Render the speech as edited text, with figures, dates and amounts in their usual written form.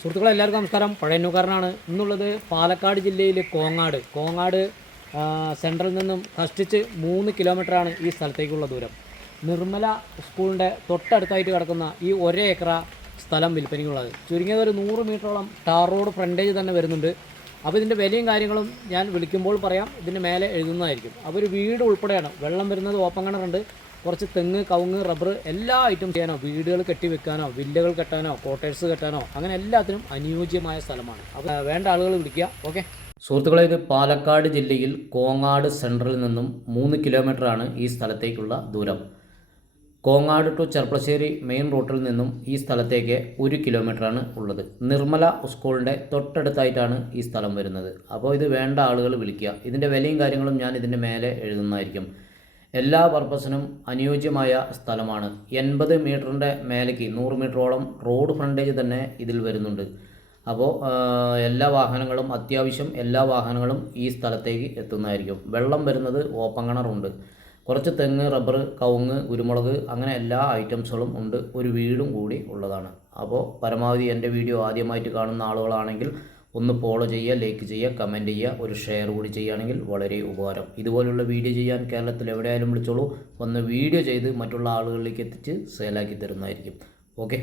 സുഹൃത്തുക്കളെ എല്ലാവർക്കും നമസ്കാരം. പഴയന്നൂക്കാരനാണ്. ഇന്നുള്ളത് പാലക്കാട് ജില്ലയിൽ കോങ്ങാട് സെൻട്രലിൽ നിന്നും കഷ്ടിച്ച് 3 കിലോമീറ്ററാണ് ഈ സ്ഥലത്തേക്കുള്ള ദൂരം. നിർമ്മല സ്കൂളിൻ്റെ തൊട്ടടുത്തായിട്ട് കിടക്കുന്ന ഈ 1 ഏക്കർ സ്ഥലം വിൽപ്പനയ്ക്കുള്ളത്. ചുരുങ്ങിയത് ഒരു 100 മീറ്ററോളം ടാർ റോഡ് ഫ്രണ്ടേജ് തന്നെ വരുന്നുണ്ട്. അപ്പോൾ ഇതിൻ്റെ വിലയും കാര്യങ്ങളും ഞാൻ വിളിക്കുമ്പോൾ പറയാം, ഇതിൻ്റെ മേലെ എഴുതുന്നതായിരിക്കും. അപ്പോൾ ഒരു വീട് ഉൾപ്പെടെയാണ്. വെള്ളം വരുന്നത് ഓപ്പൺ കിണറുണ്ട്, കുറച്ച് തെങ്ങ്, കവുങ്ങ്, റബ്ബർ എല്ലാ ഐറ്റം ചെയ്യാനോ, വീടുകൾ കെട്ടിവെക്കാനോ, വില്ലകൾ കെട്ടാനോ, ക്വാർട്ടേഴ്സ് കെട്ടാനോ, അങ്ങനെ എല്ലാത്തിനും അനുയോജ്യമായ സ്ഥലമാണ്. അപ്പോൾ വേണ്ട ആളുകൾ വിളിക്കുക. ഓക്കെ സുഹൃത്തുക്കളെ, ഇത് പാലക്കാട് ജില്ലയിൽ കോങ്ങാട് സെൻട്രലിൽ നിന്നും 3 കിലോമീറ്ററാണ് ഈ സ്ഥലത്തേക്കുള്ള ദൂരം. കോങ്ങാട് ടു ചെർപ്പളശ്ശേരി മെയിൻ റൂട്ടിൽ നിന്നും ഈ സ്ഥലത്തേക്ക് 1 കിലോമീറ്ററാണ് ഉള്ളത്. നിർമ്മല സ്കൂളിൻ്റെ തൊട്ടടുത്തായിട്ടാണ് ഈ സ്ഥലം വരുന്നത്. അപ്പോൾ ഇത് വേണ്ട ആളുകൾ വിളിക്കുക. ഇതിൻ്റെ വിലയും കാര്യങ്ങളും ഞാൻ ഇതിൻ്റെ മേലെ എഴുതുന്നതായിരിക്കും. എല്ലാ പർപ്പസിനും അനുയോജ്യമായ സ്ഥലമാണ്. 80 മീറ്ററിൻ്റെ മേലേക്ക് 100 മീറ്ററോളം റോഡ് ഫ്രണ്ടേജ് തന്നെ ഇതിൽ വരുന്നുണ്ട്. അപ്പോൾ അത്യാവശ്യം എല്ലാ വാഹനങ്ങളും ഈ സ്ഥലത്തേക്ക് എത്തുന്നതായിരിക്കും. വെള്ളം വരുന്നത് ഓപ്പൺ കിണറുണ്ട്, കുറച്ച് തെങ്ങ്, റബ്ബർ, കവുങ്ങ്, കുരുമുളക്, അങ്ങനെ എല്ലാ ഐറ്റംസുകളും ഉണ്ട്. ഒരു വീടും കൂടി ഉള്ളതാണ്. അപ്പോൾ പരമാവധി എൻ്റെ വീഡിയോ ആദ്യമായിട്ട് കാണുന്ന ആളുകളാണെങ്കിൽ ഒന്ന് ഫോളോ ചെയ്യുക, ലൈക്ക് ചെയ്യുക, കമൻറ്റ് ചെയ്യുക, ഒരു ഷെയർ കൂടി ചെയ്യുകയാണെങ്കിൽ വളരെ ഉപകാരം. ഇതുപോലുള്ള വീഡിയോ ചെയ്യാൻ കേരളത്തിൽ എവിടെയായാലും വിളിച്ചോളൂ. ഒന്ന് വീഡിയോ ചെയ്ത് മറ്റുള്ള ആളുകളിലേക്ക് എത്തിച്ച് സെയിലാക്കി തരുന്നതായിരിക്കും. ഓക്കെ.